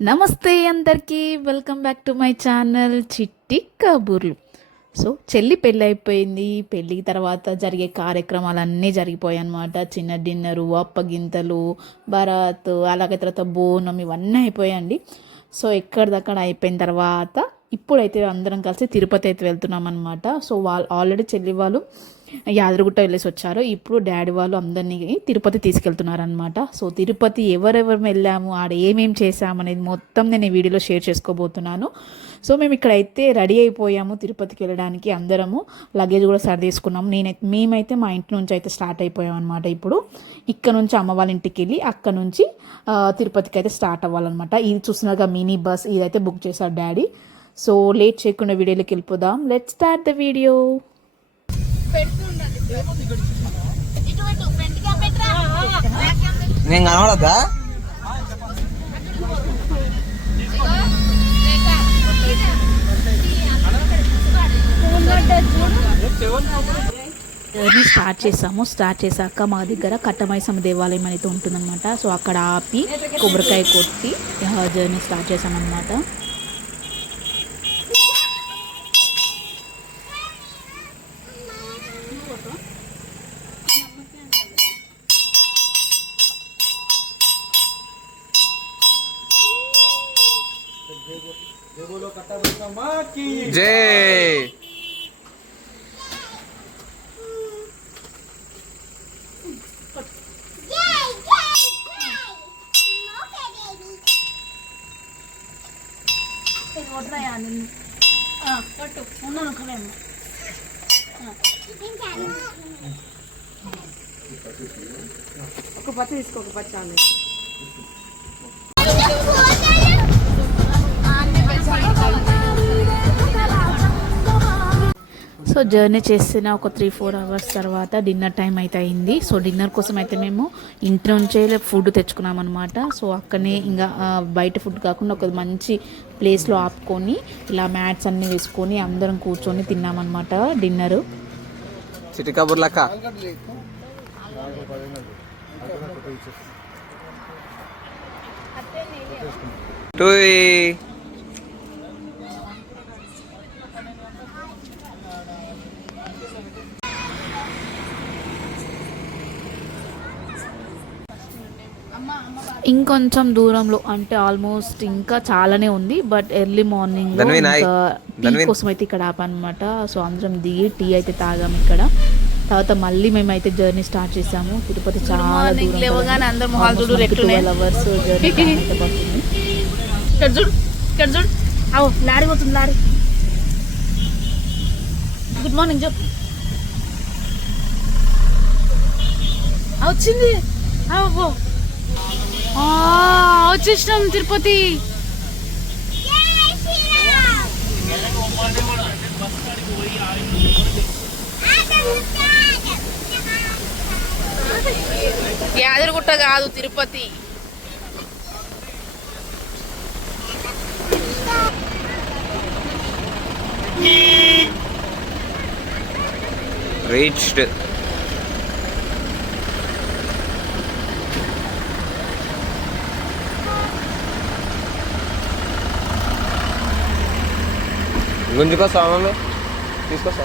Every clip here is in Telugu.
నమస్తే అందరికీ welcome back to my channel Chitti Kaburlu. So చెల్లి పెళ్ళి అయిపోయింది పెళ్ళి తర్వాత జరిగే కార్యక్రమాలన్నీ జరిగిపోయాయి అనమాట చిన్న డిన్నరు అప్పగింతలు భరత్ అలాగే తర్వాత బోనం ఇవన్నీ అయిపోయాయండి. సో ఎక్కడిదక్కడ అయిపోయిన తర్వాత ఇప్పుడైతే అందరం కలిసి తిరుపతి అయితే వెళ్తున్నాం అనమాట సో వాళ్ళు ఆల్రెడీ చెల్లి వాళ్ళు యాదగిరిగుట్ట వెళ్ళేసి వచ్చారు. ఇప్పుడు డాడీ వాళ్ళు అందరినీ తిరుపతి తీసుకెళ్తున్నారనమాట సో తిరుపతి ఎవరెవరు వెళ్ళాము ఆడ ఏమేం చేసాము అనేది మొత్తం నేను ఈ వీడియోలో షేర్ చేసుకోబోతున్నాను. సో మేము ఇక్కడైతే రెడీ అయిపోయాము తిరుపతికి వెళ్ళడానికి అందరము. లగేజ్ కూడా సర్దేసుకున్నాము నేనైతే మేమైతే మా ఇంటి నుంచి అయితే స్టార్ట్ అయిపోయాం అనమాట ఇప్పుడు. ఇక్కడ నుంచి అమ్మ వాళ్ళ ఇంటికి వెళ్ళి అక్కడ నుంచి తిరుపతికి అయితే స్టార్ట్ అవ్వాలన్నమాట. ఇది చూస్తున్నారుగా మినీ బస్ ఇదైతే బుక్ చేశారు డాడీ. సో లేట్ చేయకుండా వీడియోలోకి వెళ్ళిపోదాం. లెట్ స్టార్ట్ ద వీడియో నేను కనబడద్దా? జర్నీ స్టార్ట్ చేసాము. స్టార్ట్ చేశాక మా దగ్గర కట్టమైసమ్మ దేవాలయం అనేది ఉంటుందన్నమాట. సో అక్కడ ఆపి కొబ్బరికాయ కొట్టి జర్నీ స్టార్ట్ చేసామన్నమాట జై ఒక పచ్చ తీసుకో ఒక పచ్చ So journey చేసిన ఒక త్రీ ఫోర్ అవర్స్ తర్వాత డిన్నర్ టైం అయితే అయింది. సో డిన్నర్ కోసం అయితే మేము ఇంటి నుంచే ఫుడ్ తెచ్చుకున్నాం అనమాట సో అక్కడనే ఇంకా బయట ఫుడ్ కాకుండా ఒక మంచి ప్లేస్లో ఆపుకొని ఇలా మ్యాట్స్ అన్నీ వేసుకొని అందరం కూర్చొని తిన్నామన్నమాట డిన్నర్. చిటి కబుర్ లక్క. ఇంకొంచెం దూరంలో అంటే ఆల్మోస్ట్ ఇంకా చాలానే ఉంది బట్ ఎర్లీ మార్నింగ్. టీ. కోసం అయితే ఇక్కడ ఆపనమాట సో అందరం దిగి టీ అయితే తాగాం ఇక్కడ. తర్వాత మళ్ళీ మేమైతే జర్నీ స్టార్ట్ చేసాము. తిరుపతి చాలా దూరం. అవర్స్ జర్నీ లారీ పోతుంది లారీ. గుడ్ మార్నింగ్ చెప్పు ఆ, వచ్చింది. అవ్వో వచ్చేసినాం తిరుపతి. యాదగిరిగుట్ట కాదు తిరుపతి. reached గుంజుకో మమ్మీ తీసుకొస్తా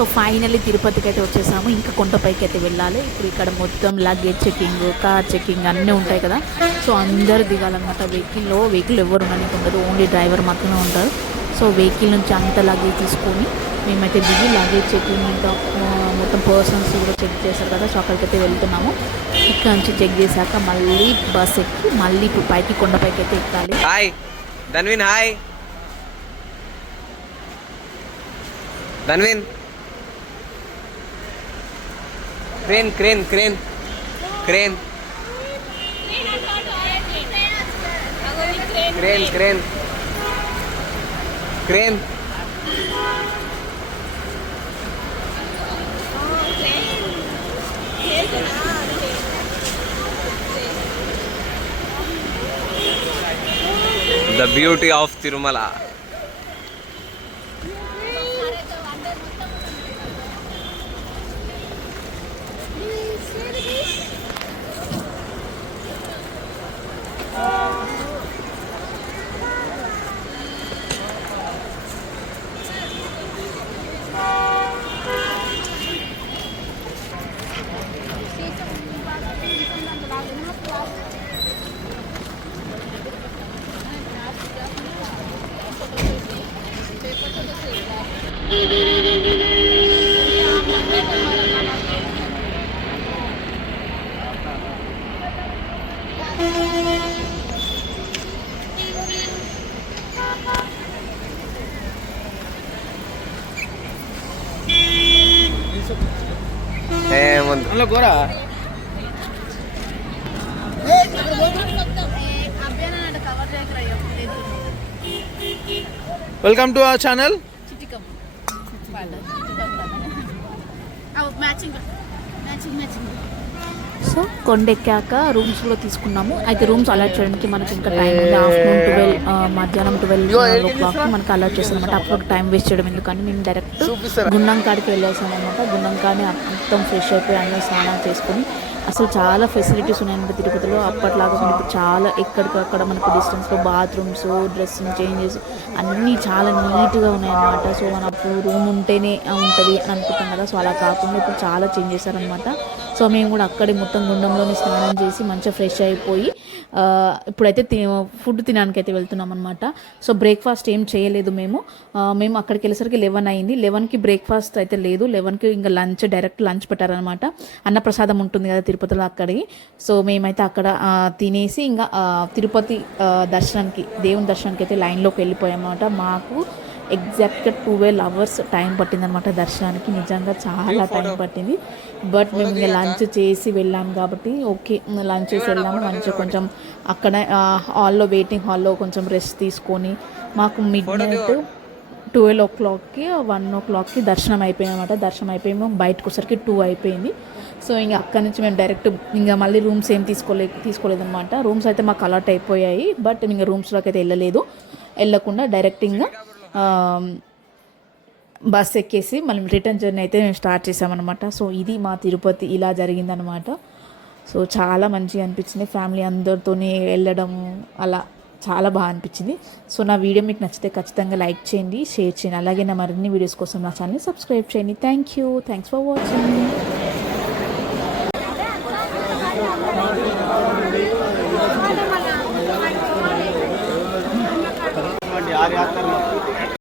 సో ఫైనల్లీ తిరుపతికి అయితే వచ్చేసాము. ఇంకా కొండపైకి అయితే వెళ్ళాలి. ఇప్పుడు ఇక్కడ మొత్తం లగేజ్ చెకింగ్ కార్ చెకింగ్ అన్నీ ఉంటాయి కదా. సో అందరు దిగాలన్నమాట. వెహికల్లో వెహికల్ ఎవరు ఉండడానికి ఉండదు. ఓన్లీ డ్రైవర్ మాత్రమే ఉంటారు. సో వెహికల్ నుంచి అంత లగేజ్ తీసుకొని మేమైతే దిగి లగేజ్ చెకింగ్ ఇంకా మొత్తం పర్సన్స్ కూడా చెక్ చేశారు కదా. సో అక్కడికైతే వెళ్తున్నాము. ఇక్కడ నుంచి చెక్ చేశాక మళ్ళీ బస్ ఎక్కి మళ్ళీ ఇప్పుడు పైకి కొండపైకి అయితే ఎక్కాలి. Hi Dhanvin hi Dhanvin crane crane crane crane crane crane crane the beauty of Tirumala. ఏముంది welcome to our channel matching so కొండెక్కాక rooms కూడా తీసుకున్నాము. అయితే రూమ్స్ అలాట్ చేయడానికి మనకి ఇంకా టైం ఉంది. ఆఫ్టర్నూన్ ట్వెల్వ్ మధ్యాహ్నం ట్వెల్వ్ ఓ క్లాక్ మనకి అలాట్ చేస్తారనమాట అప్పుడు టైం వేస్ట్ చేయడం ఎందుకని మేము డైరెక్ట్ గుండం కాడికి వెళ్ళేసాం అనమాట గుండం కాడిని మొత్తం ఫ్రెష్ అయిపోయి అందరూ స్నానాలు చేసుకొని అసలు చాలా ఫెసిలిటీస్ ఉన్నాయన్నమాట తిరుపతిలో. అప్పట్లాగా మనకు ఇప్పుడు చాలా ఎక్కడికక్కడ మనకు డిస్టెన్స్లో బాత్రూమ్స్ డ్రెస్సింగ్ చేంజెస్ అన్నీ చాలా నీట్గా ఉన్నాయన్నమాట. సో మన రూమ్ ఉంటేనే ఉంటుంది అని అనుకుంటాం కదా. సో అలా కాకుండా ఇప్పుడు చాలా చేంజ్ చేశారనమాట సో మేము కూడా అక్కడే మొత్తం గుండంలోనే స్నానం చేసి మంచిగా ఫ్రెష్ అయిపోయి ఇప్పుడైతే తి ఫుడ్ తినడానికి అయితే వెళ్తున్నాం అనమాట సో బ్రేక్ఫాస్ట్ ఏం చేయలేదు మేము. మేము అక్కడికి వెళ్ళేసరికి లెవెన్ అయింది. లెవెన్కి బ్రేక్ఫాస్ట్ అయితే లేదు. లెవెన్కి ఇంకా లంచ్ డైరెక్ట్ లంచ్ పెట్టారనమాట అన్నప్రసాదం ఉంటుంది కదా తిరుపతిలో అక్కడికి సో మేమైతే అక్కడ తినేసి ఇంకా తిరుపతి దర్శనానికి దేవుని దర్శనానికి అయితే లైన్లోకి వెళ్ళిపోయామన్నమాట. మాకు ఎగ్జాక్ట్గా ట్వెల్వ్ అవర్స్ టైం పట్టిందనమాట దర్శనానికి. నిజంగా చాలా టైం పట్టింది. బట్ మేము ఇంకా లంచ్ చేసి వెళ్ళాం కాబట్టి ఓకే లంచ్ చేసి వెళ్ళాము. మంచిగా కొంచెం అక్కడ హాల్లో వెయిటింగ్ హాల్లో కొంచెం రెస్ట్ తీసుకొని మాకు మిడ్ నైట్ ట్వెల్వ్ ఓ క్లాక్కి వన్ ఓ క్లాక్కి దర్శనం అయిపోయింది అనమాట దర్శనం అయిపోయి మేము బయటకు వచ్చరికి టూ అయిపోయింది. సో ఇంకా అక్కడి నుంచి మేము డైరెక్ట్ ఇంకా మళ్ళీ రూమ్స్ ఏం తీసుకోలే తీసుకోలేదన్నమాట. రూమ్స్ అయితే మాకు అలర్ట్ అయిపోయాయి. బట్ ఇంకా రూమ్స్లోకి అయితే వెళ్ళలేదు. వెళ్ళకుండా డైరెక్ట్ ఇంకా బస్ ఎక్కేసి మళ్ళీ రిటర్న్ జర్నీ అయితే మేము స్టార్ట్ చేసామన్నమాట. సో ఇది మా తిరుపతి ఇలా జరిగిందనమాట సో చాలా మంచిగా అనిపించింది. ఫ్యామిలీ అందరితోనే వెళ్ళడము అలా చాలా బాగా అనిపించింది. సో నా వీడియో మీకు నచ్చితే ఖచ్చితంగా లైక్ చేయండి షేర్ చేయండి. అలాగే నా మరిన్ని వీడియోస్ కోసం నా ఛానల్ని సబ్స్క్రైబ్ చేయండి. Thank you thanks for watching